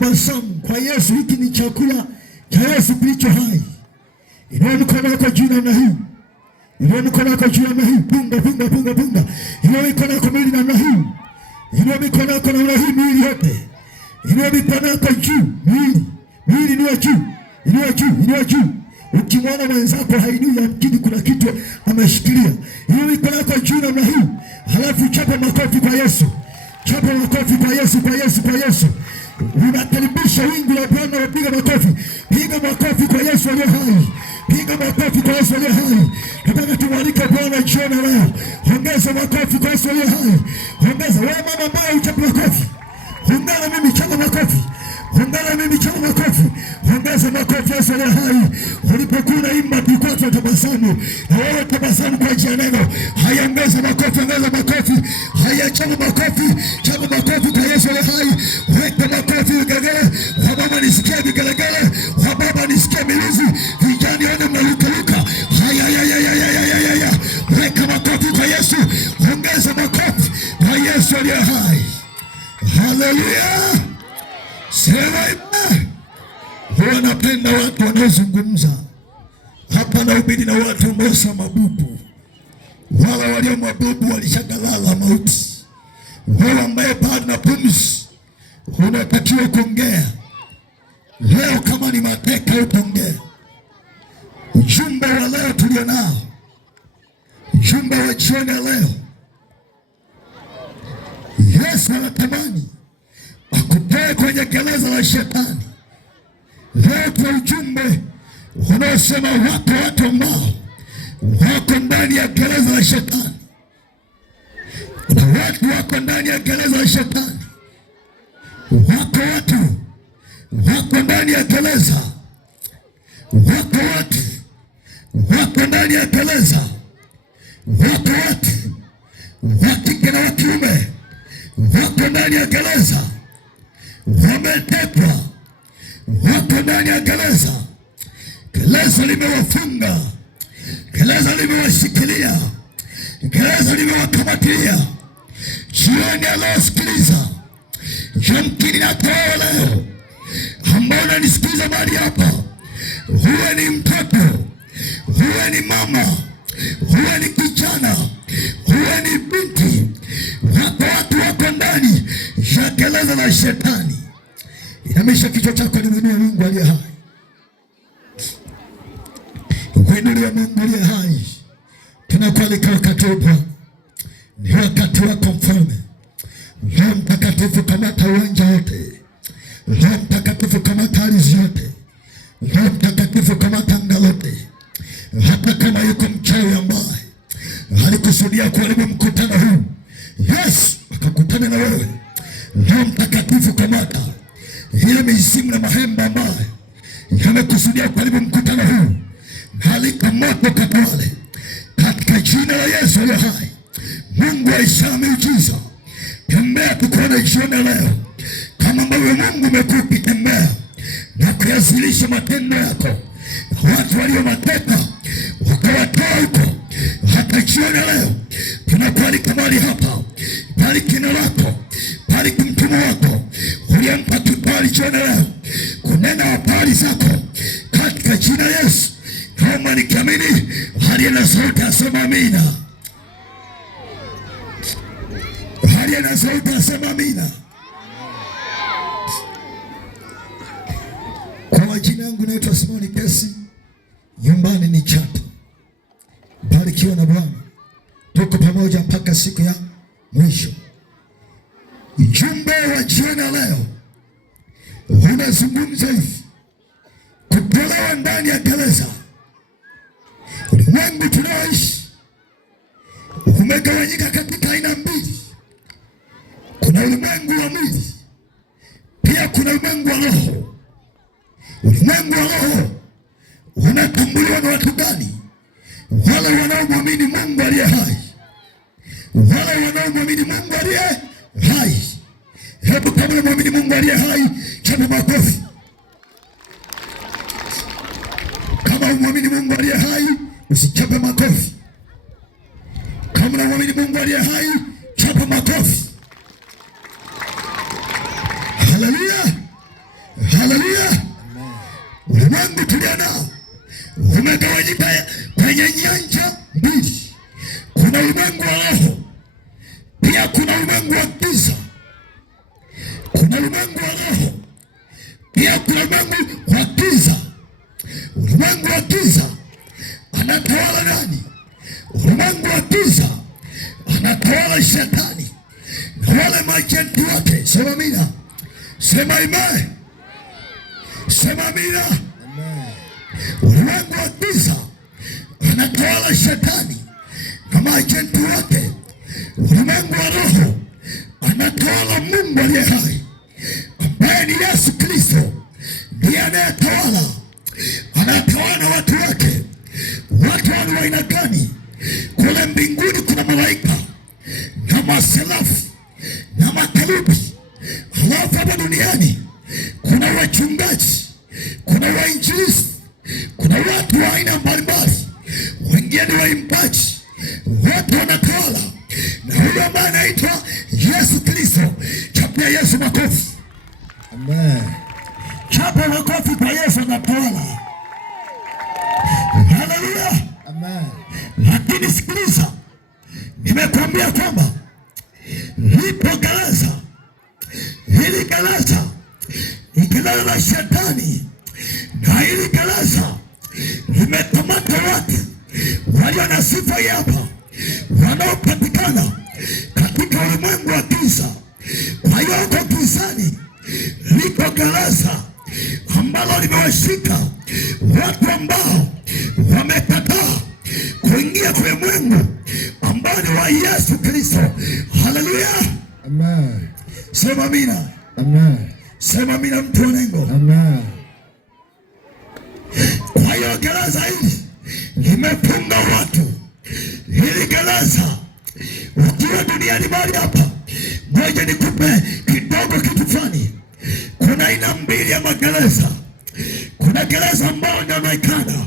tabasamu kwa Yesu. Hiki ni chakula cha Yesu kilicho hai. Inua mikono yako juu namna hii. Inua mikono yako juu namna hii. Punga, punga, punga, punga. Inua mikono yako miwili namna hii. Inua mikono yako namna hii miwili yote. Inua mikono yako juu, miwili. Miwili inua juu. Inua juu, inua juu. Ukimwona mwenzako hainui, yamkini kuna kitu ameshikilia. Inua mikono yako juu namna hii. Halafu chapa makofi kwa Yesu. Chapa makofi kwa Yesu, kwa Yesu, kwa Yesu. Unakaribisha wingu la Bwana, piga makofi. Piga makofi kwa Yesu aliye hai. Piga makofi kwa Yesu aliye hai. Nataka tumwalike Bwana jioni leo. Ongeza makofi kwa Yesu aliye hai. Ongeza. Wewe mama ambaye uchapa makofi. Ongeza mimi chapa makofi. Ongeza mimi chapa makofi. Ongeza makofi Yesu aliye hai. Ulipokuwa unaimba tulikuwa tunatabasamu. Na wewe tabasamu kwa ajili ya neno. Haya, ongeza makofi, ongeza makofi. Haya, chapa makofi. Chapa makofi kwa Yesu aliye hai. Weka makofi vigelegele. Wababa nisikie vigelegele. Wababa nisikie milizi. Vijana wana mnalukaluka. Haya, haya. Weka makofi kwa Yesu. Ongeza makofi kwa Yesu aliye hai. Haleluya. Sema amen. Huwa napenda watu wanaozungumza. Hapa nahubiri na watu mmosa mabubu. Wala walio mabubu walishagalala mauti. Wewe ambaye bado na pumzi, unatakiwa kuongea. Leo kama ni mateka utaongea. Ujumbe wa leo tulio nao, ujumbe wa jioni leo, Yesu anatamani akutoe kwenye gereza la shetani. Leo kwa ujumbe unaosema wako watu ambao wako ndani ya gereza la shetani. Kuna watu wako ndani ya gereza la shetani. Wako watu wako ndani ya gereza. Wako watu wako ndani ya gereza. Wako watu wa kike na wa kiume wako ndani ya gereza. Wametekwa, wako ndani ya gereza. Gereza limewafunga, gereza limewashikilia, gereza limewakamatia. Jioni alosikiliza, yamkini natoa leo, ambao unanisikiliza mahali hapa, huwe ni mtoto, huwe ni mama, huwe ni kijana, huwe ni binti, wako watu wako ndani ya gereza la shetani. Inamisha kichwa chako, nimwinue Mungu aliye hai. Mwinulie Mungu aliye hai. Tunakualika wakati huu Bwana. Ni wakati wako mfalme. Roho Mtakatifu kamata uwanja wote. Roho Mtakatifu kamata ardhi yote. Roho Mtakatifu kamata anga lote. Hata kama yuko mchawi ambaye alikusudia kuharibu mkutano huu, Yesu akakutana na wewe. Roho Mtakatifu kamata ile mizimu na mahembe ambayo yamekusudia kuharibu mkutano huu. Halika moto katawale katika jina la Yesu aliye hai. Mungu aisha miujiza. Tembea tukuone jioni leo kama ambavyo Mungu umekuwa ukitembea na kuyasilisha matendo yako. Watu walio mateka wakawatoa huko. Hata jioni leo tunakualika mahali hapa. Bariki neno lako, bariki mtume wako uliyempa kibali jioni leo kunena habari zako katika jina la Yesu. Kama nikiamini, aliye na sauti asema amina. Aliye na sauti asema amina. Kwa majina yangu naitwa Simoni Kesi, nyumbani ni Chato. Barikiwa na Bwana. Tuko pamoja mpaka siku ya mwisho. Ujumbe wa jioni leo unazungumza hivi: kutolewa ndani ya gereza. Ulimwengu tunaoishi umegawanyika katika aina mbili. Kuna ulimwengu wa mwili, pia kuna ulimwengu wa roho. Ulimwengu wa roho unatambuliwa na watu gani? Wale wanaomwamini Mungu aliye hai. Wale wanaomwamini Mungu aliye hai. Hebu kama unamwamini Mungu aliye hai, chapa makofi. Kama unamwamini Mungu aliye hai, usichape makofi. Kama unamwamini Mungu aliye hai, chapa makofi. Haleluya. ulio nao umegawanyika kwenye nyanja mbili. Kuna ulimwengu wa roho, pia kuna ulimwengu wa giza. Kuna ulimwengu wa roho, pia kuna ulimwengu wa giza. Ulimwengu wa giza anatawala nani? Ulimwengu wa giza anatawala Shetani na wale majenti wake. Sema amina. Sema amen. Sema amina. Ulimwengu wa giza anatawala Shetani na majenti wake. Ulimwengu wa roho anatawala Mungu aliye hai, ambaye ni Yesu Kristo. Ndiye anayetawala, anatawala na watu wake. Watu wa aina gani? Kule mbinguni kuna malaika na maserafu na makerubi. Halafu hapa duniani kuna wachungaji, kuna wainjilisti, kuna watu wa aina mbalimbali, wengine ni waimbaji. Watu wanatawala na huyo ambaye anaitwa Yesu Kristo. Chapia Yesu makofi. Amen. Chapa makofi kwa Yesu anatawala. Haleluya. Amen. Lakini sikiliza, nimekuambia kwamba lipo gereza. Hili gereza ni gereza la Shetani, na hili gereza limekamata watu walio na sifa hapa, wanaopatikana katika ulimwengu wa giza. Kwa hiyo huko gizani liko gereza ambalo limewashika watu ambao wamekataa kuingia kwenye Mungu ambao ni wa Yesu Kristo. Haleluya. Amen. Sema amina. Amen. Sema amina mtu wa Nengo. Amen. Kwa hiyo gereza hili limefunga watu. Hili gereza ukiwa duniani mahali hapa, ngoja nikupe kidogo kitu fulani. Kuna aina mbili ya magereza. Kuna gereza ambao inaonekana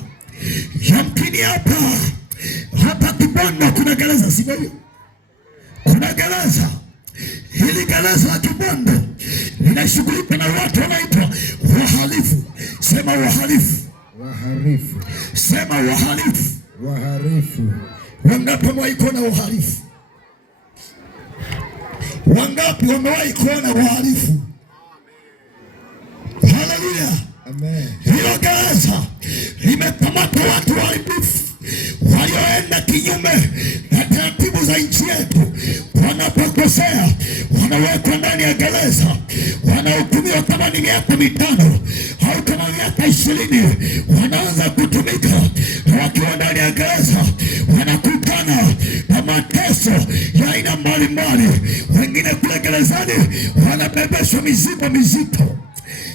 yamkini hapa Kibondo kuna gereza, sivyo? Kuna gereza, hili gereza la Kibondo linashughulika na watu wanaitwa wahalifu. Sema wahalifu. Wahalifu. Sema wahalifu. Wahalifu. Wangapi wamewahi kuona wahalifu? Wangapi wamewahi kuona wahalifu? Haleluya. Amen. Hilo gereza limekamata watu wahalifu walioenda kinyume na taratibu za nchi yetu. Wanapokosea wanawekwa ndani ya gereza, wanahukumiwa kama ni miaka 5 au kama miaka 20, wanaanza kutumika. Na wakiwa ndani ya gereza wanakutana na mateso ya aina mbalimbali. Wengine kule gerezani wanabebeshwa mizigo mizito.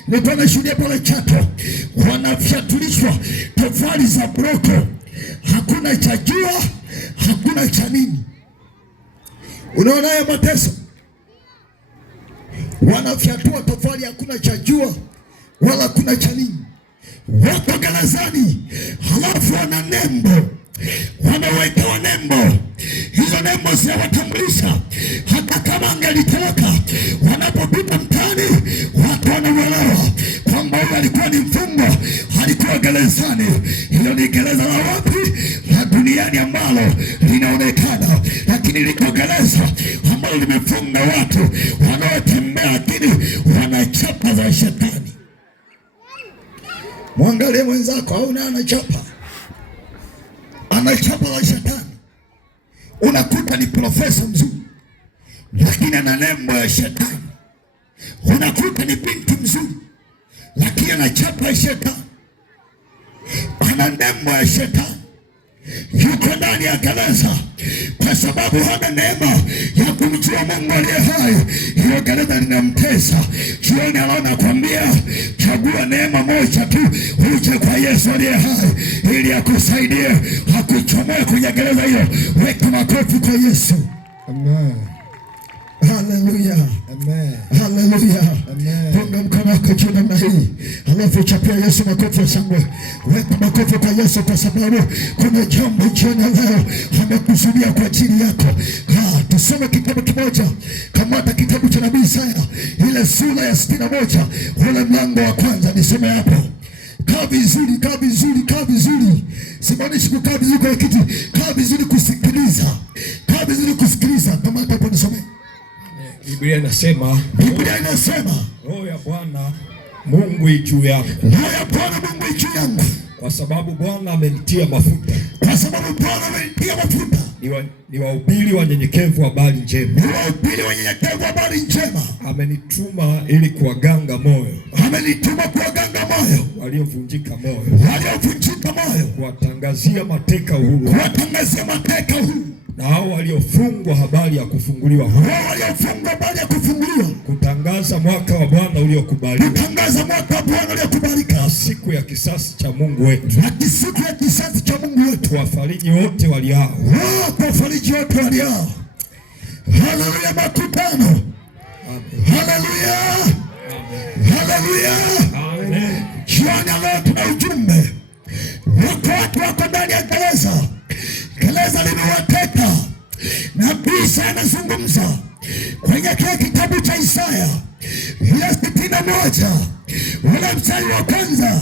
Nilikuwa nashuhudia pale Chato, wanafyatulishwa tofali za broko. Hakuna cha jua, hakuna cha nini. Unaona haya mateso? Wanafyatua tofali, hakuna cha jua wala hakuna cha nini. Wako gerezani, halafu wana nembo, wamewekewa nembo. Hizo nembo zinawatambulisha. Hata kama angelitoroka, wanapopita mtaani watu wanaelewa kwamba huyu alikuwa ni mfungwa, alikuwa gerezani. Hilo ni gereza la wapi? La duniani ambalo linaonekana, lakini liko gereza ambalo limefunga watu wanaotembea, lakini wanachapa za Shetani. Mwangalie mwenzako, au na anachapa la Shetani. Unakuta ni profesa mzuri, lakini ana nembo ya Shetani. Unakuta ni binti mzuri, lakini anachapa ya Shetani, ana nembo ya Shetani. Yuko ndani ya gereza kwa sababu hana neema ya kumjua Mungu aliye hai. Hiyo gereza linamtesa. Jioni anaona kwambia, chagua neema moja tu, uje kwa Yesu aliye hai ili akusaidie, akuchomoe kwenye gereza hilo. Weka makofi kwa Yesu. Amen. Haleluya. Amen. Haleluya. Amen. Punga mkono wako juu namna hii, alafu chapia Yesu makofi ya shangwe. Weka makofi kwa Yesu kwa sababu kuna jambo jioni leo amekusudia kwa ajili yako. Tusome kitabu kimoja. Kamata kitabu cha nabii Isaya, ile sura ya 61, ule mlango wa kwanza. Nisome hapo. Kaa vizuri, kaa vizuri, kaa vizuri. Simaanishi kukaa vizuri kwa kiti. Kaa vizuri kusikiliza. Kaa vizuri kusikiliza. Kama hapo nisome. Biblia inasema roho ya Bwana Mungu juu yangu. Roho ya Bwana Mungu juu yangu. Kwa sababu Bwana amenitia mafuta. Kwa sababu Bwana amenitia mafuta. Ni wahubiri wanyenyekevu habari njema. Ni wahubiri wanyenyekevu habari njema. Amenituma ili kuwaganga moyo. Amenituma kuwaganga moyo waliovunjika moyo. Waliovunjika moyo. Kuwatangazia mateka uhuru. Kuwatangazia mateka uhuru. Na hao waliofungwa habari ya kufunguliwa. Hao waliofungwa habari ya kufunguliwa. Kutangaza mwaka wa Bwana uliokubalika. Kutangaza mwaka wa Bwana uliokubalika. Na siku ya kisasi cha Mungu wetu. Na siku ya kisasi cha Mungu wetu. Kuwafariji wote waliao. Kuwafariji wote waliao. Haleluya makutano. Haleluya. Haleluya. Amen. Jioni leo tuna ujumbe. Watu wako ndani ya gereza. Gereza limewateka. Nabii Isaya anazungumza kwenye kile kitabu cha Isaya ile 61 ule mstari wa kwanza,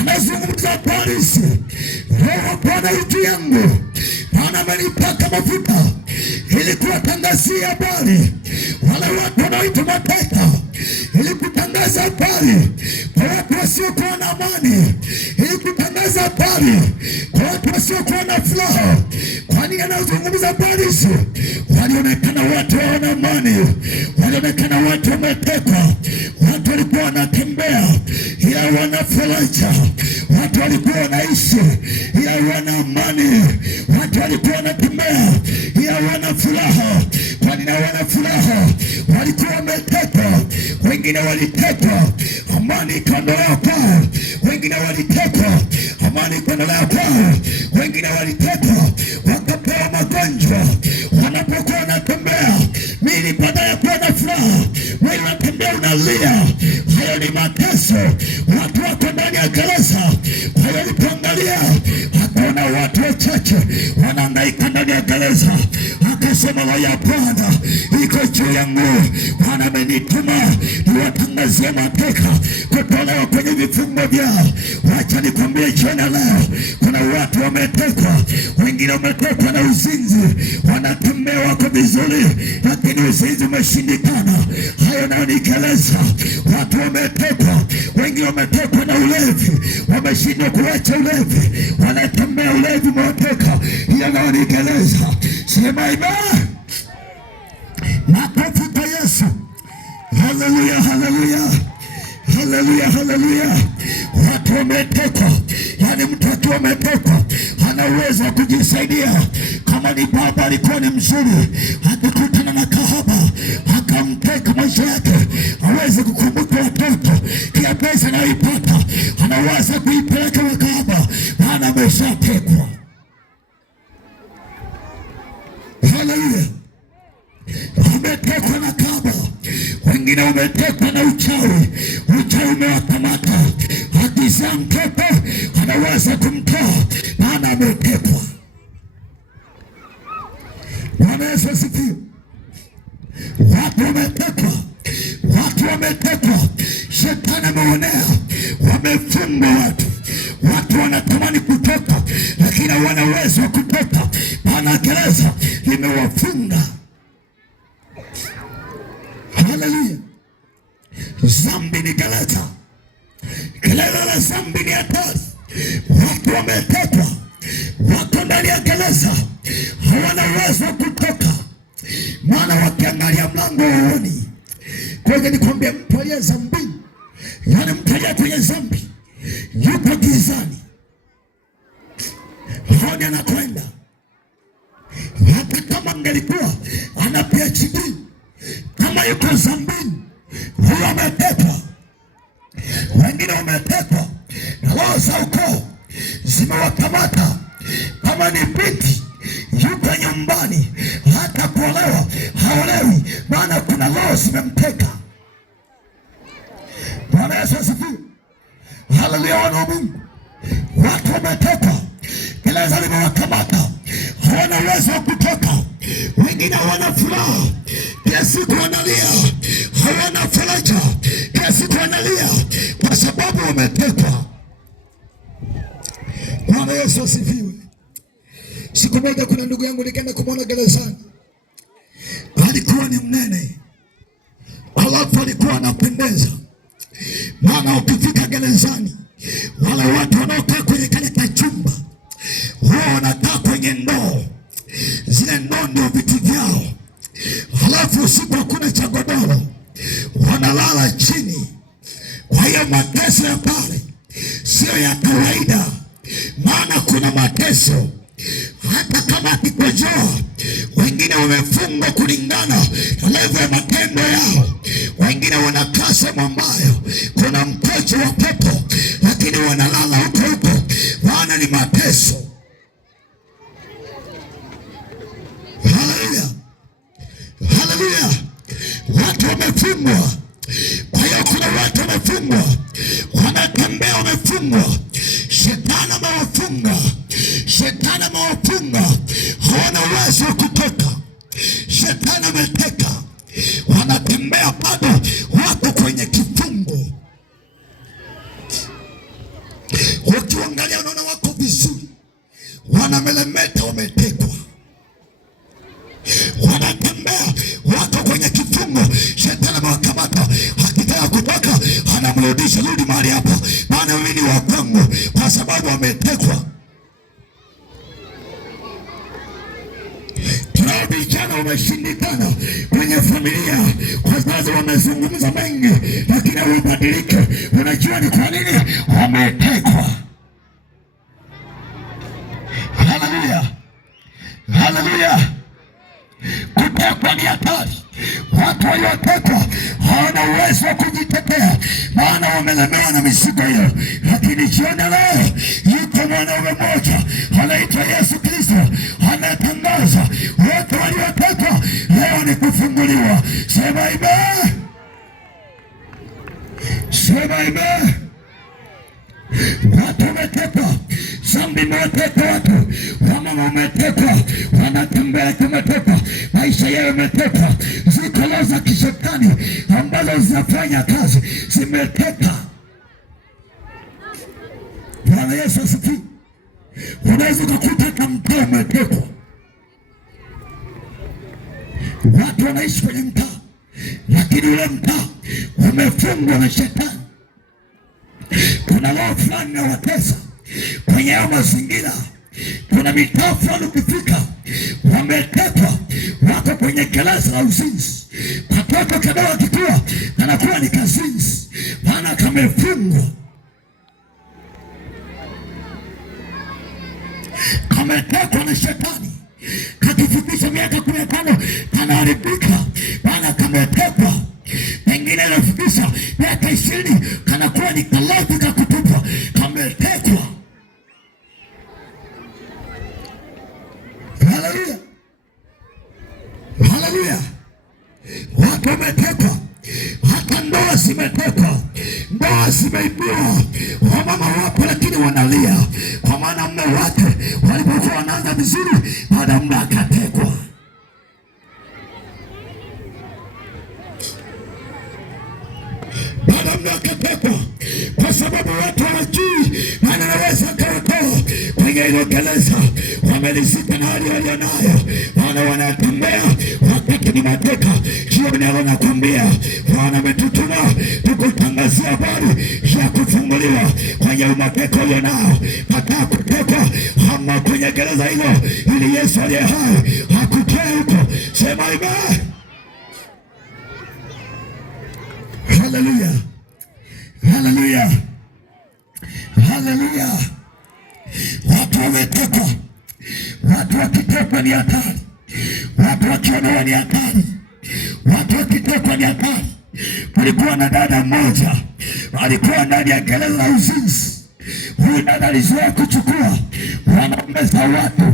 anazungumza polisi. Roho wa Bwana yu juu yangu, Bwana amenipaka mafuta ili kuwatangazia habari wale watu wanaoitwa mateka, ili kutangaza habari kwa watu wasiokuwa na amani, ili kutangaza habari kwa watu wasiokuwa na furaha. Kwani anazungumza polisi, walionekana watu hawana amani, walionekana watu wametekwa, watu walikuwa wanatembea ila wana faraja, watu walikuwa wanaishi ila wana amani, watu walikuwa wanatembea ila wana furaha. Kwani na wana furaha, walikuwa wametekwa, wengine walitekwa, amani ikaondolewa kwao, wengine walitekwa, amani ikaondolewa kwao, wengine walitekwa, wakapewa magonjwa. Wanapokuwa wanatembea, mili baada ya kuwa na furaha, wewe unatembea unalia. Hayo ni mateso. Watu wako ndani ya gereza. Hayo alipoangalia akaona watu wachache wanahangaika ndani ya gereza, akasema roho ya Bwana iko juu yangu, Bwana amenituma niwatangazie mateka kutolewa kwenye vifungo vyao. Wacha nikwambie jioni leo, kuna watu wametekwa, wengine wametekwa na uzinzi, wanatembea wako vizuri, lakini uzinzi umeshindikana. Hayo nayo ni gereza. Watu wametekwa, wengine wametekwa na ulevi, wameshindwa kuacha ulevi, wanatembea ulevi mwateka. Hiyo nayo ni gereza. Sema amen. Natafuta Yesu. Haleluya, haleluya. Haleluya, haleluya. Watu wametekwa. Yani mtu akiwa ametekwa hana uwezo wa kujisaidia. Kama ni baba alikuwa ni mzuri, akikutana na kahaba akamteka maisha yake, hawezi kukumbuka watoto, kila pesa anayoipata anawaza kuipeleka kwa kahaba, maana ameshatekwa. Haleluya. Wametekwa na kahaba, wengine wametekwa na uchawi. Uchawi umewakamata, akizaa mtoto anaweza kumtoa, maana ametekwa. Bwana Yesu asifiwe. Watu wametekwa, watu wametekwa. Shetani ameonea, wamefungwa watu. Watu wanatamani kutoka, lakini hawana uwezo wa kutoka, maana gereza limewafunga. Haleluya. Zambi ni gereza. Gereza la zambi ni hatari. Watu wametekwa, wako ndani ya gereza, hawana uwezo wa kutoka, maana wakiangalia mlango huoni. Kwa hiyo nikwambia, mtu aliye zambini, yani mtu aliye kwenye zambi, yuko gizani, haoni anakwenda. Hata kama angelikuwa ana PhD, kama yuko zambini, huyo ametekwa. Wengine wametekwa na roho za ukoo zimewakamata. Kama ni binti yuko nyumbani, hata kuolewa haolewi, maana kuna roho zimemteka. Bwana Yesu asifiwe. Haleluya. Wana wa Mungu, watu wametekwa, gereza limewakamata, hawana uwezo wa kutoka. Wengine hawana furaha, kila siku wanalia, hawana faraja, kila siku wanalia kwa sababu wametekwa. Yesu asifiwe. Siku moja kuna ndugu yangu nikaenda kumwona gerezani. Alikuwa ni mnene, alafu alikuwa anapendeza. Maana ukifika gerezani, wale watu wanaokaa kwenye kale kachumba wao wanakaa kwenye ndoo. Zile ndoo ndio viti vyao. Halafu usiku hakuna cha godoro, wanalala chini. Kwa hiyo mateso ya pale sio ya kawaida, maana kuna mateso hata kama akikojoa. Wengine wamefungwa kulingana na level ya matendo yao. Wengine wanakaa sehemu ambayo kuna mkojo wa pepo, lakini wanalala huko huko, maana ni mateso. Haleluya, haleluya. Watu wamefungwa. Kwa hiyo kuna watu wamefungwa, wanatembea wamefungwa. Shetani amewafunga, shetani amewafunga, hawana uwezo wa kutoka. Shetani ameteka, wanatembea bado wako kwenye kifungo. Ukiangalia unaona wako vizuri, wanamelemeta, wametekwa, wanatembea wako kwenye kifungo. Shetani amewakamata, akitaka kutoka anamrudisha, rudi mahali hapa, maana mimi ni wa kwangu, kwa sababu wametekwa. Tunao vijana wameshindikana kwenye familia, wazazi wamezungumza mengi, lakini hawabadiliki. Unajua ni kwa nini? Wametekwa. Haleluya, haleluya. Kutekwa ni hatari. Watu waliotekwa hawana uwezo wa kujitetea, maana wamelemewa na mizigo hiyo. Lakini jioni leo yuko mwanaume mmoja anaitwa Yesu Kristo, anatangaza wote waliotekwa leo ni kufunguliwa. Sema amen, sema amen. Watu wametekwa, zambi imewatekwa watu, wamama wametekwa, wanatembea tumetekwa, maisha yao yametekwa. Ziko roho za kishetani ambazo zinafanya kazi, zimeteka. Bwana Yesu asifiwe. Unaweza kukuta kama mtaa umetekwa, watu wanaishi kwenye mtaa, lakini ule mtaa umefungwa na shetani. Kuna roho fulani na watesa kwenye hao mazingira. Kuna mitaa fulani ukifika wametekwa, wako kwenye keleza la uzinzi. Katoto kadogo akikua anakuwa ni kazinzi, maana kamefungwa, kametekwa na shetani. Kakifikisha miaka 15 kanaharibika, maana kametekwa. Pengine anafikisha miaka 20 kanakuwa ni kalafi kakutupwa, kametekwa. Haleluya, haleluya. Watu wametekwa, hata ndoa zimetekwa, ndoa zimeibiwa. Wamama wapo lakini wanalia, kwa maana mume wake walipokuwa wanaanza vizuri, baada ya muda akatekwa. Baada ya muda akatekwa, kwa sababu watu hawajui, maana anaweza akaokoa kwenye hilo gereza. Wamelizika na hali walionayo, maana wanatembea wakati ni mateka. Jioni leo nakwambia, Bwana ametutuma tukutangazia habari ya kufunguliwa kwenye umateka ulionao. Hata kutekwa ama kwenye gereza hilo, ili Yesu aliye hai hakutoe huko. Sema amen. Haleluya, haleluya, haleluya. Watu wametekwa. Watu wakitekwa ni hatari. Watu wakionewa ni hatari. Watu wakitekwa ni hatari. Kulikuwa na dada mmoja alikuwa ndani ya gereza la uzinzi. Huyu dada alizoea kuchukua wanaume za watu.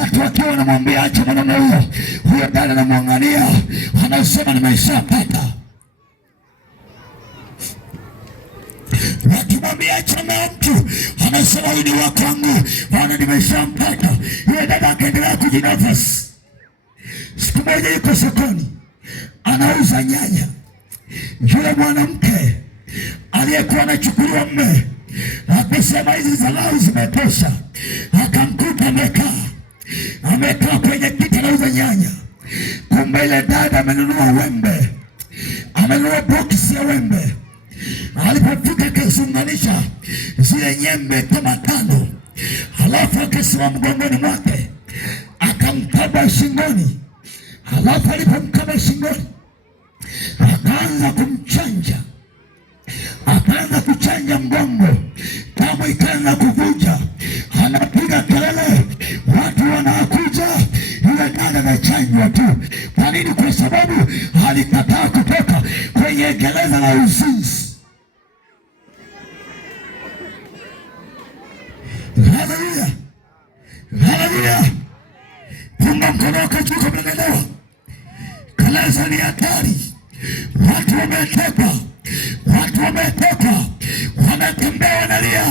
Watu wakiwa wanamwambia acha mwanaume huyo, huyo dada anamwangalia, anasema nimeshapata. Wakimwambia acha na mtu, anasema huyu ni wako wangu, maana nimeshampata. Yule dada akaendelea kujinafasi. Siku moja yuko sokoni anauza nyanya. Yule mwanamke aliyekuwa anachukuliwa mume akisema hizi dharau zimetosha. Akamkuta amekaa kwenye kiti anauza nyanya. Kumbe ile dada amenunua wembe, amenunua boksi ya wembe. Alipofika akaziunganisha zile nyembe kama 5, halafu akasimama mgongoni mwake akamkaba shingoni. Halafu alipomkaba shingoni akaanza kumchanja, akaanza kuchanja mgongo, damu ikaanza kuvuja. Anapiga kelele, watu wanakuja, yule dada anachanjwa tu. Kwa nini? Kwa sababu alikataa kutoka kwenye gereza la uzinzi. Haleluya, haleluya. Punga mkono wako juu kama unaelewa. Gereza ni hatari. Watu wametekwa, watu wametekwa, wanatembea wanalia,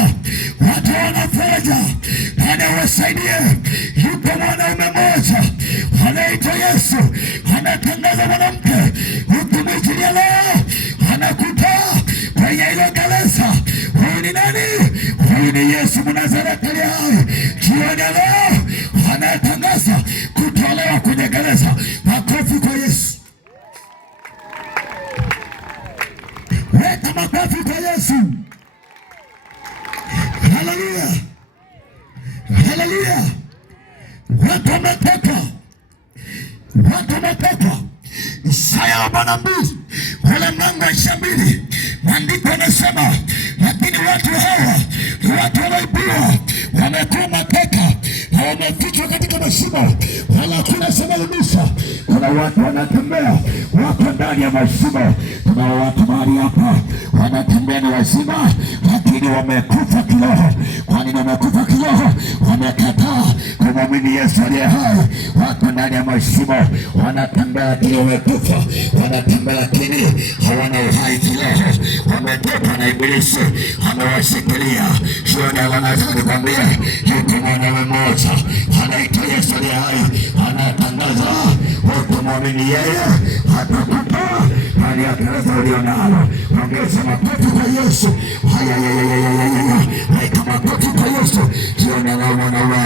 watu wanafaraja. Nani awasaidie? Yupo mwanaume mmoja anaitwa Yesu, anatangaza mwanamke hukumu ya leo, anakuta kwenye ile gereza. Huyu ni nani? Huyu ni Yesu Mnazareti aliye hai. Jioni ya leo anatangaza kutolewa kwenye gereza. Makofi kwa Yesu. Weka makofi kwa Yesu. Haleluya, haleluya. Watu wametekwa, watu wametekwa. Isaya 42 ule mlango wa 22, maandiko yanasema, lakini watu hawa ni watu walioibiwa, wamekuwa mateka na wamefichwa katika mashimo, wala hakuna semalumisha. Kuna watu wanatembea wako ndani ya mashimo. Kuna watu mahali hapa wanatembea ni wazima, lakini wamekufa kiroho. Kwa nini wamekufa kiroho? Wamekataa kumwamini Yesu aliye hai. Wako ndani ya mashimo, wanatembea lakini wamekufa, wanatembea lakini hawana uhai kiroho. Wametoka na ibilisi amewashikilia. Jioni wanataka kwambia, yuko mwanaume mmoja anaitwa Yesu aliye hai, anatangaza ukimwamini yeye atakupa hali ya gereza ulionalo. Ongeza makofi kwa Yesu. Weka makofi kwa Yesu. Jioni leo mwanaume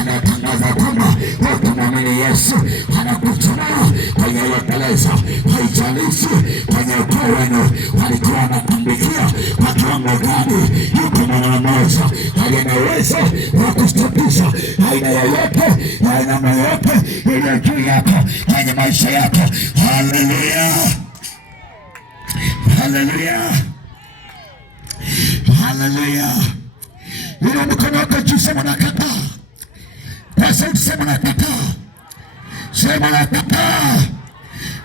anatangaza kwamba ukimwamini Yesu anakutoa kwenye ile gereza. Haijalishi kwenye ukoo wenu walikuwa wanatambikia kwa kiwango gani, yuko mwanaume mmoja aliye na uwezo wa kustopisha aina yoyote na aina yoyote ile juu yako kwenye maisha yako. Haleluya, haleluya, haleluya. Ile mkono wako juu, sema nakataa. Kwa sauti sema nakataa, sema nakataa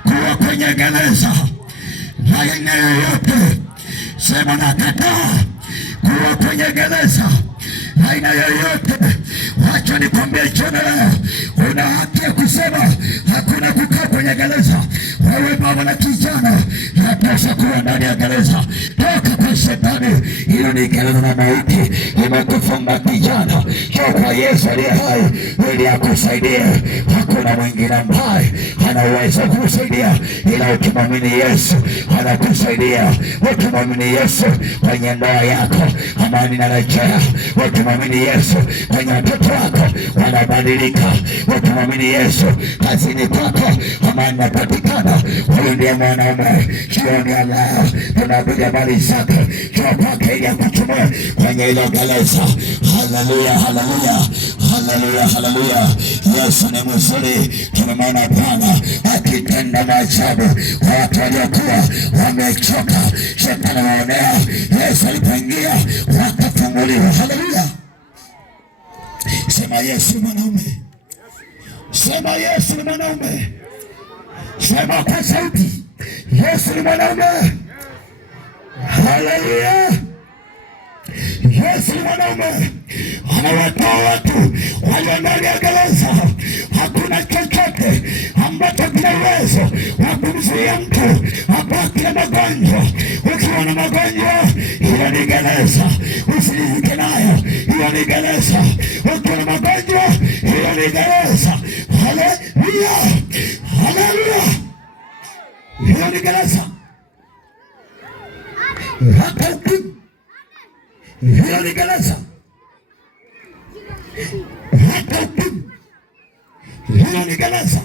kuwa kwenye gereza la aina yoyote. Sema nakataa kuwa kwenye gereza la aina yoyote. Wacha nikwambie jioni leo, una haki ya kusema hakuna kukaa kwenye gereza. Wewe baba na kijana, yatosha kuwa ndani ya gereza. Toka kwa shetani, hilo ni gereza la mauti. Imekufunga kijana, njoo kwa Yesu aliye hai ili akusaidie. Hakuna mwingine ambaye ana uwezo kukusaidia ila ukimwamini Yesu anakusaidia. Ukimwamini Yesu kwenye ndoa yako, amani inarejea. Ukimwamini Yesu kwenye watoto wako, wanabadilika. Ukimwamini Yesu kazini kwako, amani inapatikana. Huyu ndiye mwanaume. Jioni ya leo tunapiga habari zake, njoo kwake ili akuchukue kwenye ile gereza. Haleluya, haleluya, haleluya, haleluya. Yesu ni mzuri. Tumemwona Bwana akitenda maajabu kwa watu waliokuwa wamechoka, shetani waonea. Yesu alipoingia wakafunguliwa. Haleluya. Sema Yesu ni mwanaume. Sema Yesu ni mwanaume. Sema kwa sauti, Yesu ni mwanaume. Haleluya. Yesu ni mwanaume. Anawatoa watu walio ndani ya gereza. Hakuna chochote ambacho kina uwezo wa kumzuia mtu abaki na magonjwa. Ukiwa na magonjwa, hiyo ni gereza. Usiridhike nayo, hiyo ni gereza. Ukiwa na magonjwa, hiyo ni gereza. Haleluya, haleluya, hiyo ni gereza. Hata ukimwi, hilo ni gereza. Hata ukimwi, hilo ni gereza.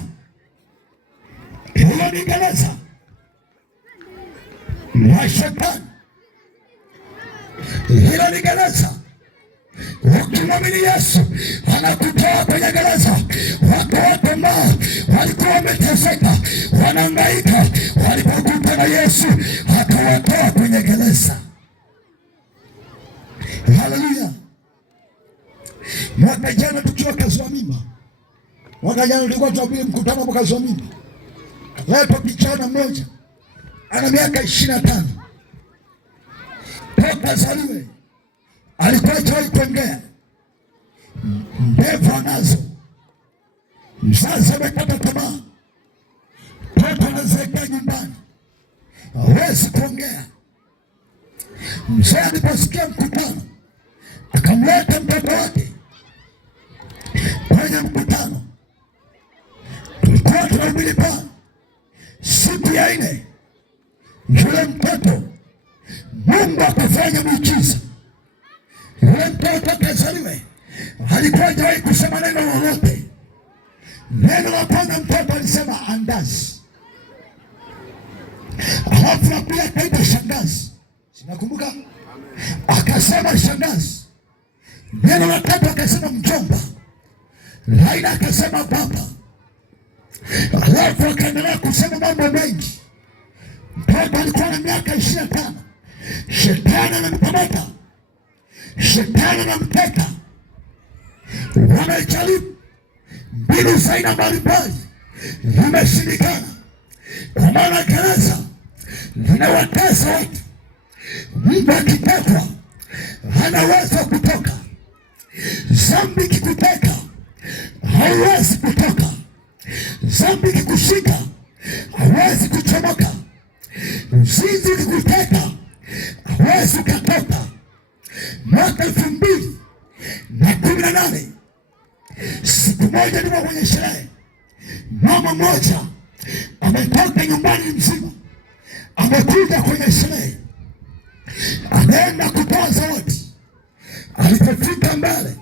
Hilo ni gereza la Shetani. Hilo ni gereza. Ukimwamini Yesu anakutoa kwenye gereza. Watu wote ambao walikuwa wameteseka, wanahangaika, walipokutana na Yesu akawatoa kwenye gereza. Haleluya. Mwaka jana tukiwa kazi wa mimba, mwaka jana tulikuwa tunahubiri mkutano wa kazi wa mimba. Leo kijana mmoja ana miaka 25 toka zaliwe alikuwa hajawahi kuongea, ndevu anazo, mzazi amekata tamaa, mtoto anazeekea nyumbani, hawezi kuongea. Mzee aliposikia mkutano akamleta mtoto wake kwenye mkutano. Tulikuwa tunahubiri pale. Siku ya 4 yule mtoto Mungu akafanya muujiza. Yule mtoto akazaliwe alikuwa hajawahi kusema neno lolote. Neno la kwanza mtoto alisema andazi, alafu na pia akaita shangazi, sinakumbuka, akasema shangazi. Neno la tatu akasema mjomba, Laila akasema baba, alafu akaendelea kusema mambo mengi. Mtoto alikuwa na miaka 25. Shetani anamkamata, shetani anamteka, wanajaribu mbinu za aina mbalimbali, zimeshindikana. Kwa maana gereza linawatesa watu. Mtu akitekwa anaweza kutoka. Dhambi kikuteka hauwezi kutoka. Dhambi kikushika hauwezi kuchomoka. Uzinzi kikuteka hauwezi kutoka. Mwaka 2018 siku moja nilikuwa kwenye sherehe. Mama mmoja ametoka nyumbani mzima, amekuja kwenye sherehe, anaenda kutoa zawadi. Alipofika mbele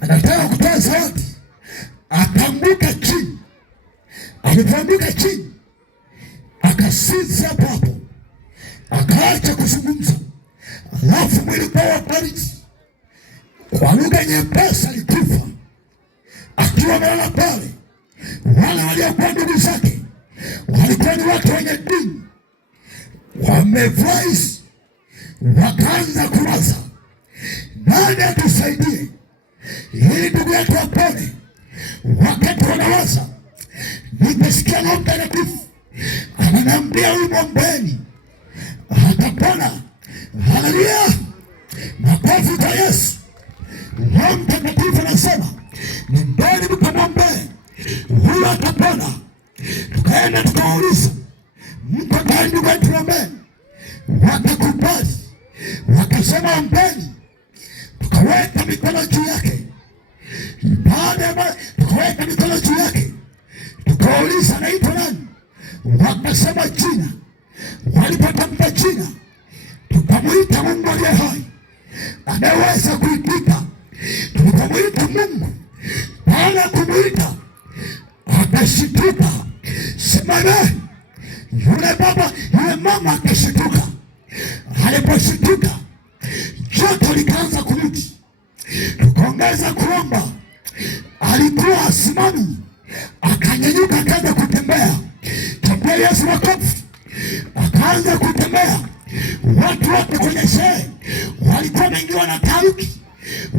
anataka kutoa zawadi, akaanguka chini. Alipoanguka chini akasizi hapo hapo, akaacha kuzungumza. Alafu mwili kwa wapariti, kwa lugha nyepesi alikufa akiwa amelala pale. Wale waliokuwa ndugu zake walikuwa ni watu wenye dini, wamevaa, wakaanza kuwaza, nani atusaidie ili ndugu yetu apone? Wakati wanawaza, nimesikia Roho Mtakatifu ananiambia huyu mwombeni atapona. Haleluya, makofi kwa Yesu. Roho Mtakatifu anasema nendeni mkamwombee huyu atapona. Tukaenda tukawauliza, mko tayari ndugu yetu tuombee? Wakakubali, wakasema ombeni. Tukaweka mikono juu yake. Baada ya tukaweka mikono juu yake, tukawauliza anaitwa nani? Wakasema jina. Walipotamka jina, tukamwita Mungu aliye hai anaweza kuitika. Tukamwita Mungu. Baada ya kumwita akashituka. Simame. Yule baba, yule mama akashituka. Aliposhituka joto likaanza kurudi. Tukaongeza kuomba. Alikuwa asimami, akanyanyuka akaanza kutembea. Tembea Yesu makofi. Akaanza kutembea. Watu wote kwenye sherehe walikuwa wameingiwa na taharuki,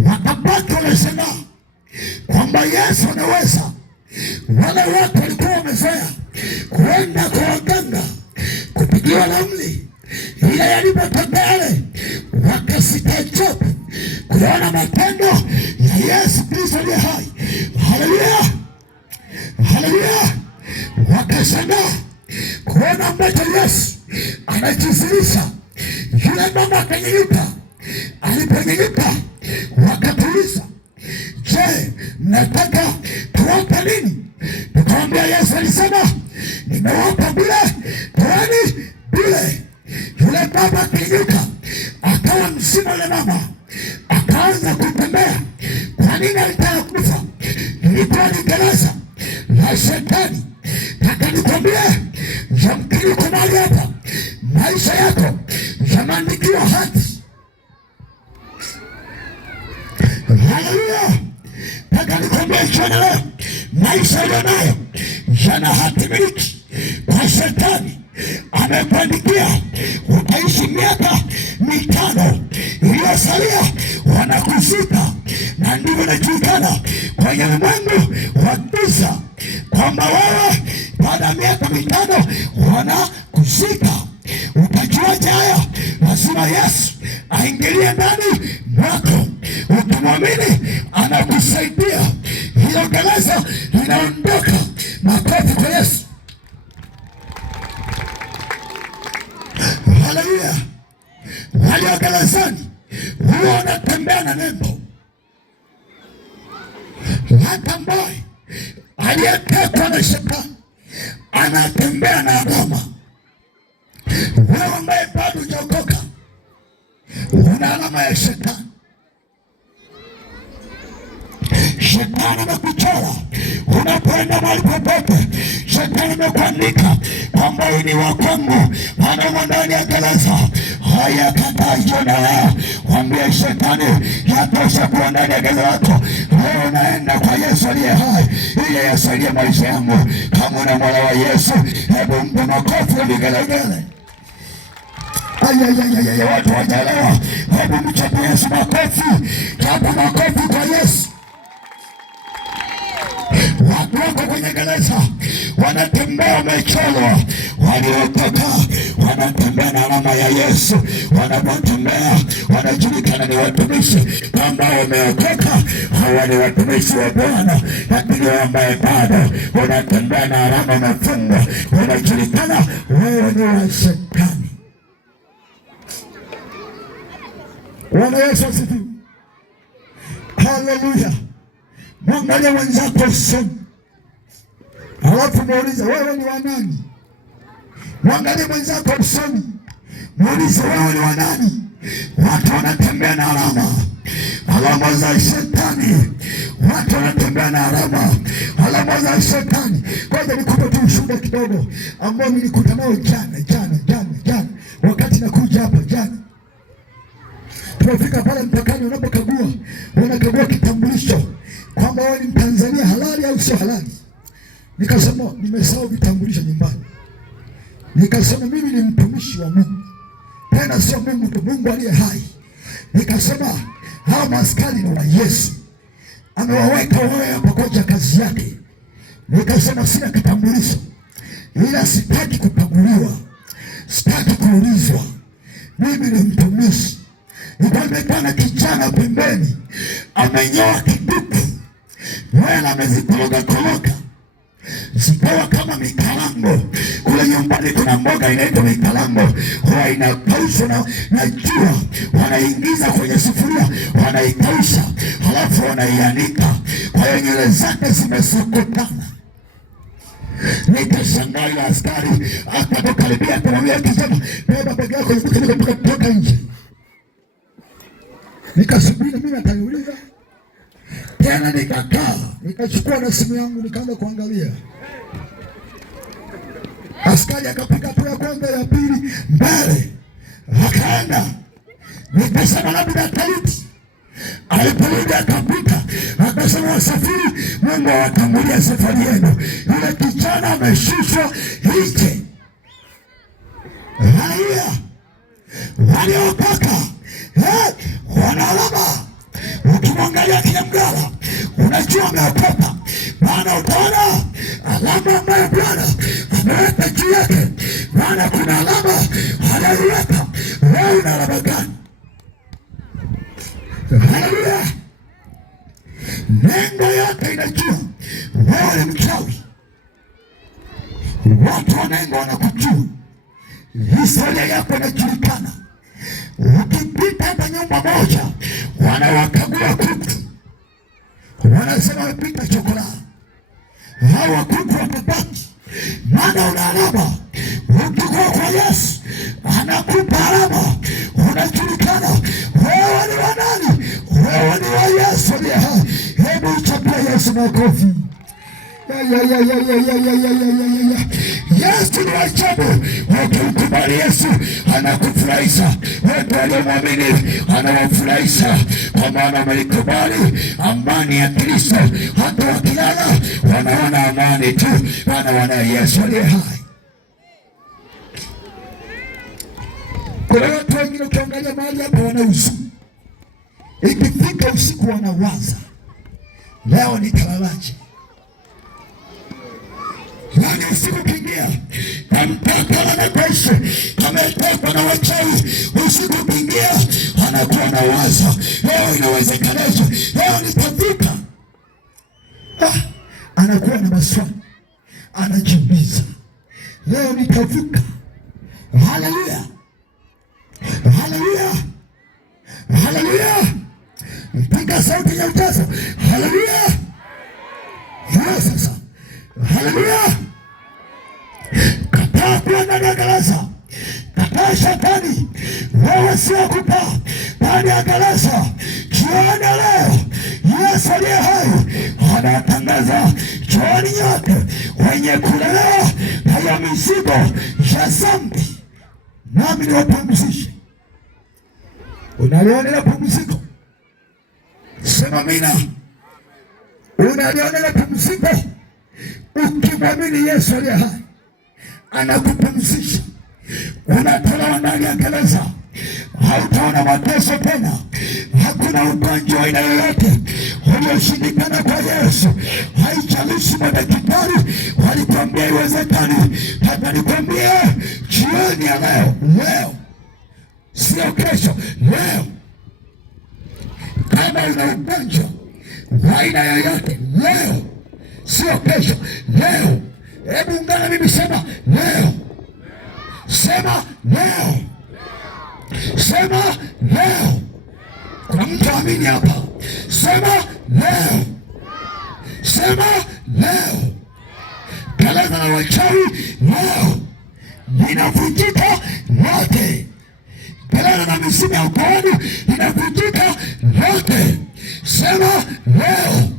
wakabaki wameshangaa kwamba Yesu anaweza. Wale watu walikuwa wamezoea kwenda kwa waganga kupigiwa ramli, ila yalipotokea yale wakasitaajabu kuona matendo ya Yesu Kristo aliye hai. Haleluya, haleluya. Wakashangaa kuona ambacho Yesu anajizilisha. Yule mama akanyanyuka. Aliponyenyuka wakatuliza, je, mnataka tuwape nini? Tukamwambia Yesu alisema nimewapa bure, toeni bure. Yule baba akanyanyuka akawa mzima yule mama, akaanza kutembea. Kwa nini alitaka kufa? Ilikuwa ni gereza la Shetani. Nataka nikwambie, yamkini uko mahali hapa, maisha yako yameandikiwa hati. Haleluya! Nataka nikwambie jioni leo, maisha ulionayo yana hati miliki kwa Shetani. Amekuandikia utaishi miaka 5 iliyosalia, wanakusika. Na ndivyo inajulikana kwenye ulimwengu wa giza kwamba wewe baada ya miaka 5 wanakusika. Utajuaje haya? Lazima Yesu aingilie ndani mwako. Ukimwamini anakusaidia, hilo gereza linaondoka. Makofi kwa Yesu. Haleluya! Walio gerezani huwa wanatembea na nembo. Hata mbaye aliyetekwa na Shetani anatembea na alama. Wewe ambaye bado hujaokoka una alama ya Shetani. Shetani amekuchora unapoenda mahali popote. Shetani amekuandika kwamba wewe ni wa kwangu, maana ndani ya gereza. Haya, kataa jioni leo, mwambie Shetani yatosha kuwa ndani ya gereza lako. Leo naenda kwa Yesu aliye hai ili yasaidie maisha yangu. Kama una moyo wa Yesu, hebu mpe makofi na vigelegele. Ayayayaya, watu wajaelewa. Hebu mchape Yesu makofi. Chapa makofi kwa Yesu. Watu wako kwenye gereza wanatembea wamechorwa, waliokoka wanatembea na alama ya Yesu. Wanapotembea wanajulikana ni watumishi, kwamba wameokoka, hawa ni watumishi wa Bwana. Lakini ambaye bado unatembea na alama umefungwa, unajulikana wewe ni wa Shetani. Bwana Yesu asifiwe. Haleluya. Mwangalie mwenzako usoni, alafu muulize wewe ni wa nani? Mwangalie mwenzako usoni, muulize wewe ni wa nani? Watu wanatembea na alama za Shetani. Watu wanatembea na alama za Shetani. Kwanza nikupe tu ushuhuda kidogo ambao nilikuta nao jana wakati nakuja hapa jana. Tunafika pale mpakani, wanakagua kitambulisho kwamba wewe ni Mtanzania halali au sio halali. Nikasema nimesahau vitambulisho nyumbani. Nikasema mimi ni mtumishi wa Mungu, tena sio Mungu tu, Mungu aliye hai. Nikasema hao maskari ni wa Yesu, amewaweka wewe hapa kwa kazi yake. Nikasema sina kitambulisho, ila sitaki kupaguliwa, sitaki kuulizwa, mimi ni mtumishi. Nikaonekana kijana pembeni amenyoa kiduku, wala amezikoroga zikawa kama mikalango. Kule nyumbani kuna mboga inaitwa mikalango, huwa inakaushwa na jua, wanaingiza kwenye sufuria, wanaikausha, halafu wanaianika. Kwa hiyo nywele zake zimesokotana. Nikashangaa yule askari akapokaribia akamwambia kijana, beba begi yako kutoka nje. Nikasubiri mimi ataniuliza tena, nikakaa nikachukua na simu yangu nikaanza kuangalia. Askari akapiga hatua ya kwanza, ya pili, mbele akaenda. Nikasema labda atarudi. Aliporudi akapita akasema, wasafiri, Mungu awatangulia safari yenu. Yule kijana ameshushwa nje. Haleluya! Waliokoka wana alama. Ukimwangalia Kiamgala unajua ameokoka, maana utaona alama ambayo Bwana ameweka juu yake. Maana kuna alama aliweka. Wewe una alama gani? Haleluya! Nengo yote inajua wewe ni mchawi. Watu wa Nengo wanakujua, historia yako inajulikana. Ukipita hata nyumba moja wanawakagua kuku, wanasema wapita chokora. Hawa kuku watabaki, maana una alama. Ukikuwa kwa Yesu anakupa alama, unajulikana. Yesu makofi. Yesu ni ajabu. Ukimkubali Yesu anakufurahisha. Wote waliomwamini anawafurahisha, kwa maana wameikubali amani ya Kristo. Hata wakilala wanaona amani tu, wanaona Yesu aliye hai. Kuna watu wengine ukiangalia mahali hapa wana huzuni. Ikifika usiku wanawaza, leo nitalalaje? Yaani usiku kingia na mpaka wanakoishi ametekwa na wachawi. Usiku kingia anakuwa na wazo, leo inawezekanaje? Leo nitafika. Anakuwa na maswali, anajiuliza, leo nitavuka. Haleluya, haleluya, haleluya. Piga sauti ya utazo. Haleluya. Sasa haleluya. Kataa kuwa ndani ya gereza. Kataa shetani. Wewe sio kupaa ndani ya gereza. Jioni leo Yesu aliye hai anatangaza, jioni yote wenye kulewa na ya mizigo ya dhambi, nami niwapumzishe. Unalionea pumziko? Sema amina. Unalionea pumziko? Ukimwamini Yesu aliye hai anakupumzisha. Unatolewa ndani ya gereza, hautaona mateso tena. Hakuna ugonjwa aina yoyote ulioshindikana kwa Yesu. Haijalishi madaktari walikwambia iwezekani, hata nikwambie jioni ya leo, sio kesho, leo, kama una ugonjwa wa aina yoyote, leo, sio kesho, leo. Hebu ungana mimi, sema leo, sema leo, sema leo. Kuna mtu amini hapa? Sema leo, sema leo. Gereza la wachawi leo linavunjika lote. Gereza la misimu ya ukoani linavunjika lote. Sema leo.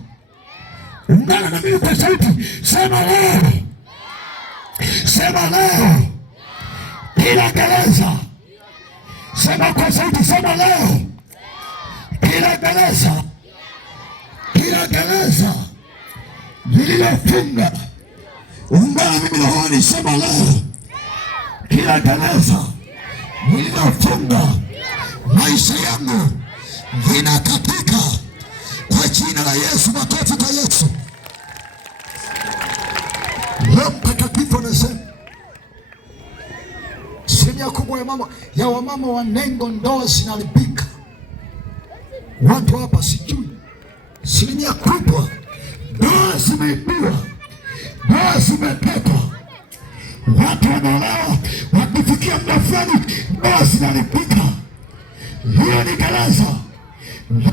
Ungana na mimi kwa sauti, sema leo, sema leo. Kila gereza, sema kwa sauti, sema leo. Kila gereza, kila gereza lililofunga, ungana mimi rohoni, sema leo. Kila gereza lililofunga maisha yangu linakatika kwa jina la Yesu. Makofi kwa Yesu. Roho Mtakatifu anasema asilimia kubwa ya wamama wa Nengo ndoa zinaharibika. Watu hapa sijui, asilimia kubwa ndoa zimeibiwa, ndoa zimetekwa. Watu wanaolewa wakifikia muda fulani ndoa zinaharibika. Hiyo ni gereza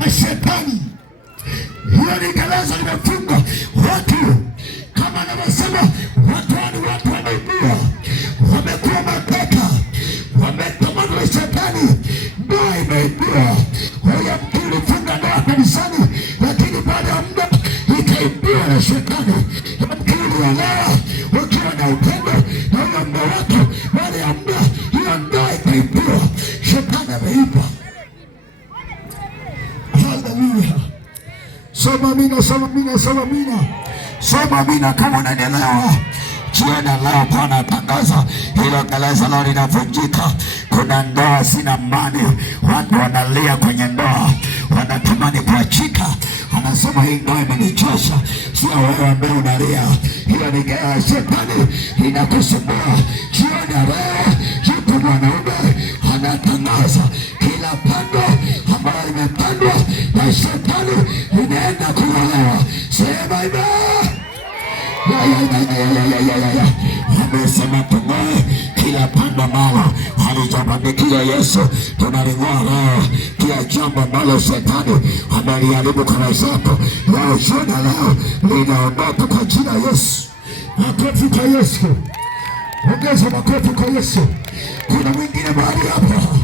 la shetani. Hiyo ni gereza limefungwa. Watu kama anavyosema, watu wameibiwa, wamekuwa mateka, wametamanwa na shetani. Ndoa imeibiwa. Huyo mtu ulifunga ndoa kanisani, lakini baada ya muda ikaibiwa na shetani. Mtu uliolewa ukiwa na upendo na huyo mume wako, baada ya muda hiyo ndoa ikaibiwa. Shetani ameiba. Haleluya. Sema amina, sema amina, sema amina. Sema amina kama unanielewa. Jioni leo Bwana anatangaza hilo gereza leo linavunjika. Kuna ndoa zina amani, watu wanalia kwenye ndoa, wanatamani kuachika. Anasema hii ndoa imenichosha. Sio wewe ambaye unalia, hiyo ni shetani inakusumbua. Jioni leo yupo mwanaume anatangaza kila pando ambalo limepandwa na shetani linaenda kuolewa. Sema amen. Amesema tung'oe kila pando ambalo halijabandikia Yesu. Tunaling'oa leo kila jambo ambalo shetani ameliharibu kwa wenzako. Leo jioni leo linaondoka kwa jina Yesu. Makofi kwa Yesu. Ongeza makofi kwa Yesu. Kuna mwingine mahali hapa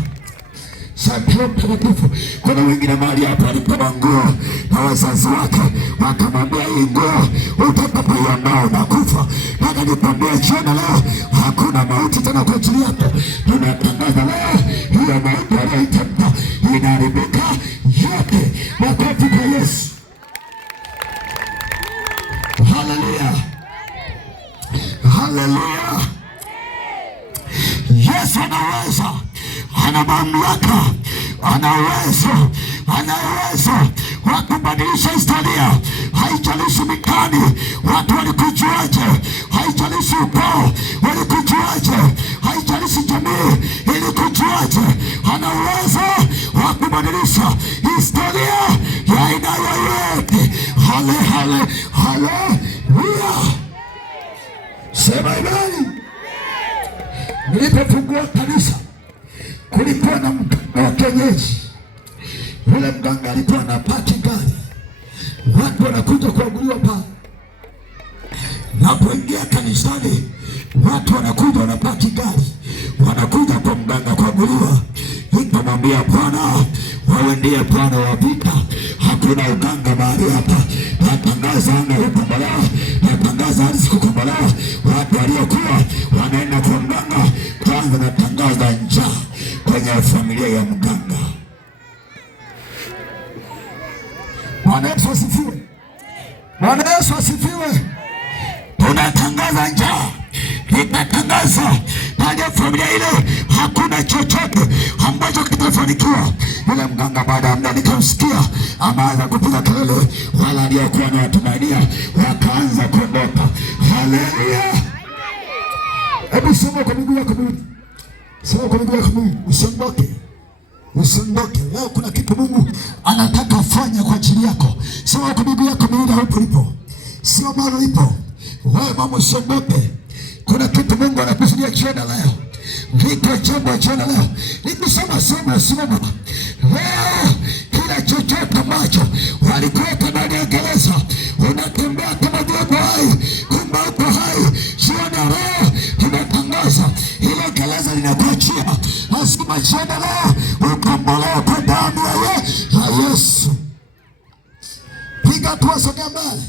Asante Roho Mtakatifu. Kuna wengine mahali hapa walipata nguo na wazazi wake wakamwambia, hii nguo utakapoiondoa unakufa. Nataka nikwambie jioni leo hakuna mauti tena kwa ajili yako. Tunatangaza leo hiyo mauti aliyoitamka inaharibika yote. Makofi kwa Yesu. Haleluya, haleluya. Yesu anaweza, ana mamlaka, ana uwezo, ana uwezo wa kubadilisha historia. Haijalishi mikani watu walikujuaje, haijalishi ukoo walikujuaje, haijalishi jamii ilikujuaje, ana uwezo wa kubadilisha historia ya aina yoyote. Haleluya. Sema imani. Nilipofungua kanisa kulikuwa na mganga wa kienyeji. Yule mganga alikuwa anapaki gari, watu wanakuja kuaguliwa pale. Napoingia kanisani, watu wanakuja wanapaki gari, wanakuja kwa mganga kuaguliwa. Nikamwambia, Bwana, wewe ndiye Bwana wa vita, hakuna uganga mahali hapa. Natangaza anga kukombolewa, natangaza ardhi kukombolewa. Watu waliokuwa wanaenda kwa mganga, kwanza natangaza njaa kwenye familia ya mganga. Bwana Yesu asifiwe. Bwana Yesu asifiwe. Tunatangaza njaa, nitatangaza baada ya familia ile hakuna chochote ambacho kitafanikiwa. Yule mganga baada ya muda nikamsikia ameanza kupiga kelele, wala aliokuwa na watumainia wakaanza kuondoka. Haleluya. Hebu sema kwa miguu yako miwili, sema kwa miguu yako miwili, usiondoke, usiondoke. Leo kuna kitu Mungu anataka afanye kwa ajili yako. Sema kwa miguu yako miwili hapo ulipo, sio mahali ulipo. Wewe mama usiondoke. Kuna kitu Mungu anakusudia jioni leo. Viko jambo jioni leo. Nikusema simama. Leo kila chochote ambacho walikuweka ndani ya gereza, unatembea kama Mungu hai, kumbe uko hai. Jioni leo tunatangaza ile gereza linakuachia. Lazima jioni leo ukombolewe kwa damu ya Yesu. Piga hatua, sogea mbele.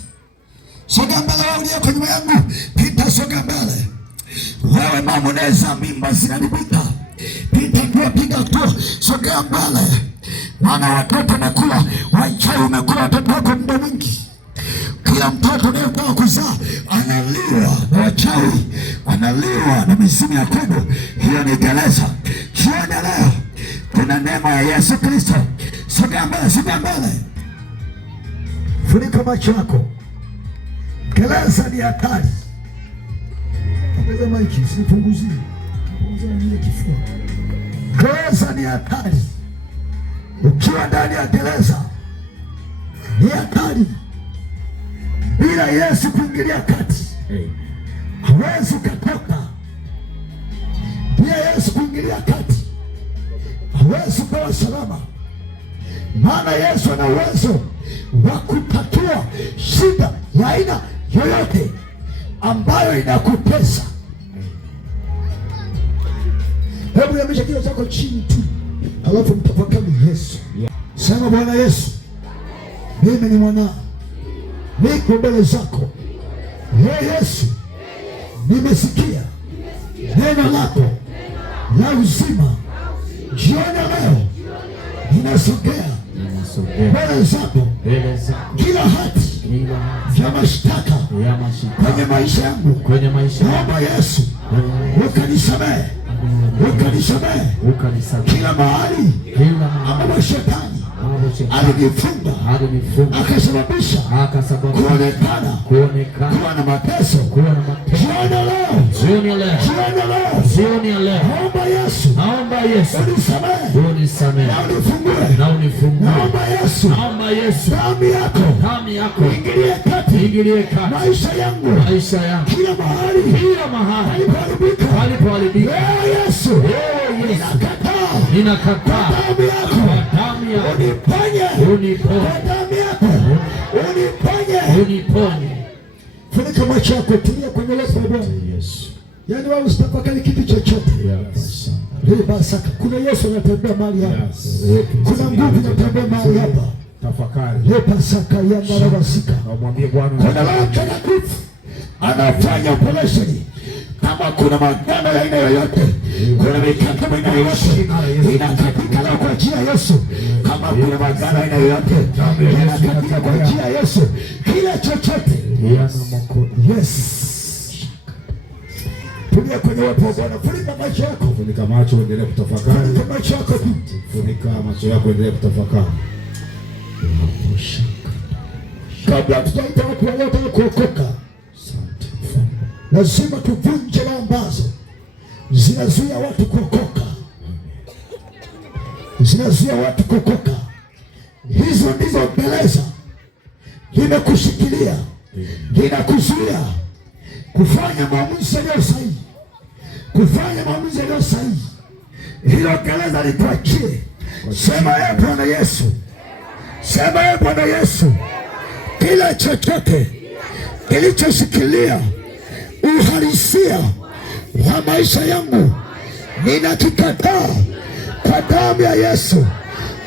Sogea mbele wewe uliye nyuma yangu. Pita, sogea mbele. Wewe mama unaweza mimba zinaribika. Pita kwa piga hatua, sogea mbele. Maana watoto wamekula, wachawi umekula watoto wako muda mwingi. Kila mtoto anayetaka kuzaa analiwa na wachawi, analiwa na mizimu ya kudu. Hiyo ni gereza. Jioni leo kuna neema ya Yesu Kristo. Sogea mbele, sogea mbele. Funika macho yako. Gereza ni hatari. Ongeza maiki, usipunguzie. Ongeza ile kifua. Gereza ni hatari. Ukiwa ndani ya gereza ni hatari. Bila Yesu kuingilia kati, hawezi kutoka. Bila Yesu kuingilia kati, hawezi kuwa salama. Maana Yesu ana uwezo wa kutatua shida ya aina yoyote ambayo inakutesa. Hebu yamisha kichwa chako chini tu, alafu mtafakari Yesu. Sema, Bwana Yesu, mimi ni mwanao, niko mbele zako. Ee Yesu, nimesikia neno lako la uzima. Jioni leo ninasogea mbele zako, kila hati ya mashtaka kwenye maisha yangu, naomba Yesu ukanisamehe, kila mahali ambapo shetani alijifunga akasababisha kuonekana kuwa na mateso. Jioni leo naomba Yesu unisamehe na unifungue. Naomba Yesu damu yako ingilie kati maisha yangu, kila mahali palipoharibika. Yesu, ninakataa damu yako uniponye. Funika macho yako, tumia kwenye leso ya Bwana. Yaani wewe usitafakari kitu chochote. Lebasaka. Kuna Yesu anatembea mahali hapa. Kuna nguvu inatembea mahali hapa. Tafakari. Lebasaka yandarabasika. Mwambie Bwana. Kuna Roho Mtakatifu anafanya operation. Kama kuna magano ya aina yoyote, kuna mikataba aina yoyote, inakatika leo kwa jina la Yesu. Kama kuna magano aina yoyote, inakatika kwa jina la Yesu. Kila chochote. Yes. Tulia kwenye uwepo wa Bwana. Funika macho yako. Funika macho, endelea kutafakari. Funika macho yako tu. Funika macho yako, endelea kutafakari. Kabla tutaita watu waliotaka kuokoka, lazima tuvunje roho ambazo zinazuia watu kuokoka. Zinazuia watu kuokoka. Hizo ndizo gereza limekushikilia, linakuzuia kufanya maamuzi yaliyo sahihi, kufanya maamuzi yaliyo sahihi. Hilo gereza lituachie. Sema ee Bwana Yesu, sema ee Bwana Yesu, kila chochote kilichoshikilia uhalisia wa maisha yangu ninakikataa kwa damu ya Yesu,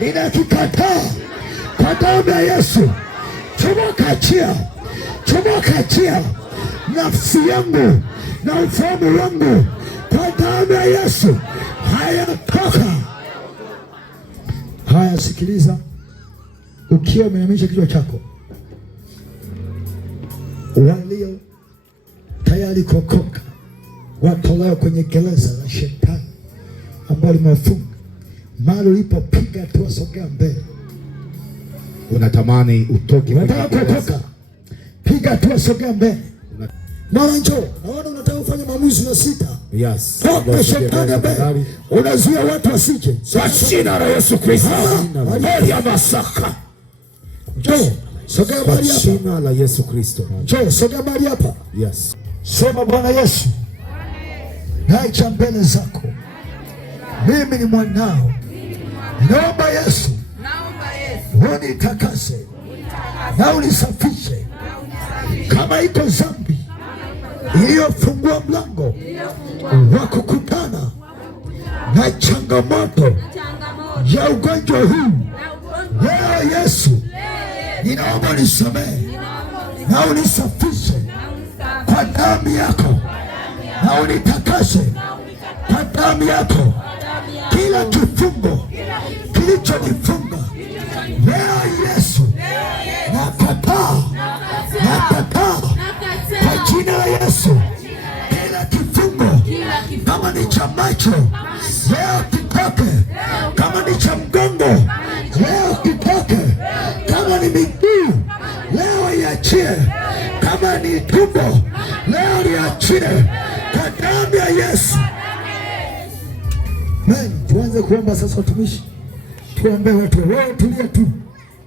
ninakikataa kwa damu ya Yesu. Chomoka, achia, chomoka, achia nafsi yangu na ufahamu wangu kwa damu ya Yesu. Haya, toka. Haya, sikiliza, ukiwa umeinamisha kichwa chako, walio tayari kuokoka watolewa kwenye gereza la shetani ambalo limefunga. Mahali ulipopiga hatua, sogea mbele. Unatamani utoke, unataka kuokoka, piga hatua, sogea mbele. Mara njoo, naona unataka kufanya maamuzi na sita. Yes. Toka shetani mbele. Unazuia watu wasije. Kwa jina la Yesu Kristo. Haya masaka. Njoo, sogea mahali hapa. Jina la Yesu Kristo. Njoo, sogea mahali hapa. Yes. Sema Bwana Yesu, naja mbele zako. Mimi ni mwanao. Naomba Yesu, unitakase na unisafishe. Kama iko dhambi iliyofungua mlango wa kukutana na changamoto ya ugonjwa huu, leo Yesu, ninaomba unisamehe na unisafishe kwa damu yako, na unitakase kwa damu yako. Kila kifungo kilichonifunga leo Yesu, nakataa, nakataa kwa jina la Yesu. Kila kifungo, kama ni cha macho leo kitoke, kama ni cha mgongo leo kitoke, kama ni miguu leo iachie, kama ni tumbo leo liachie kwa damu ya Yesu. Tuanze kuomba sasa, watumishi. Tuombe watu. Wewe tulia tu.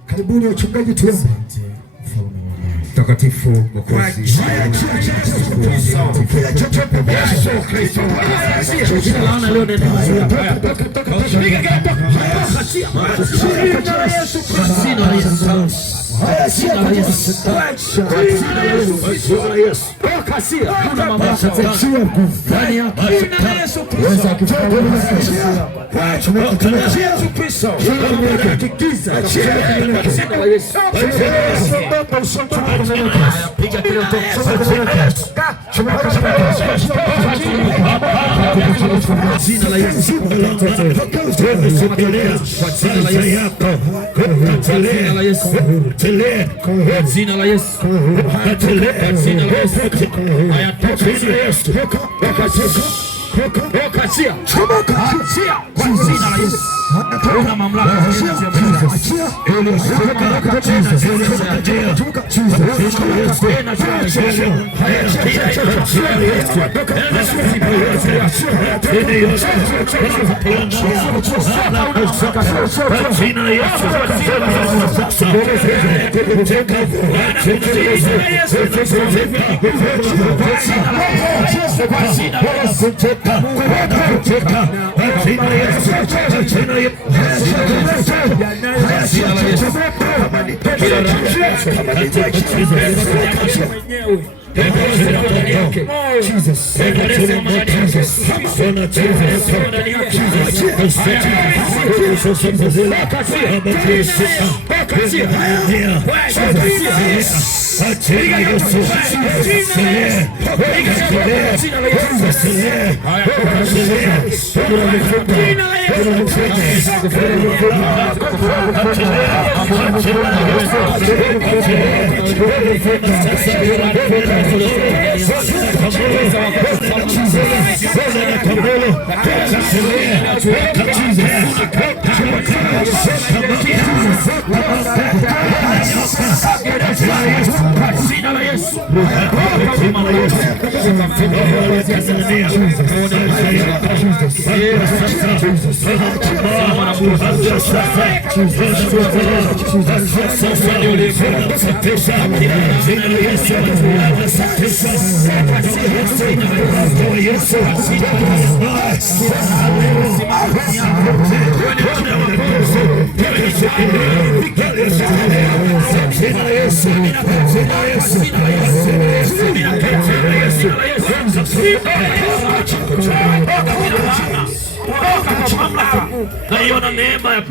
Karibuni wachungaji, tuombe. Mtakatifu Mwokozi, Kama ni Naiona neema ya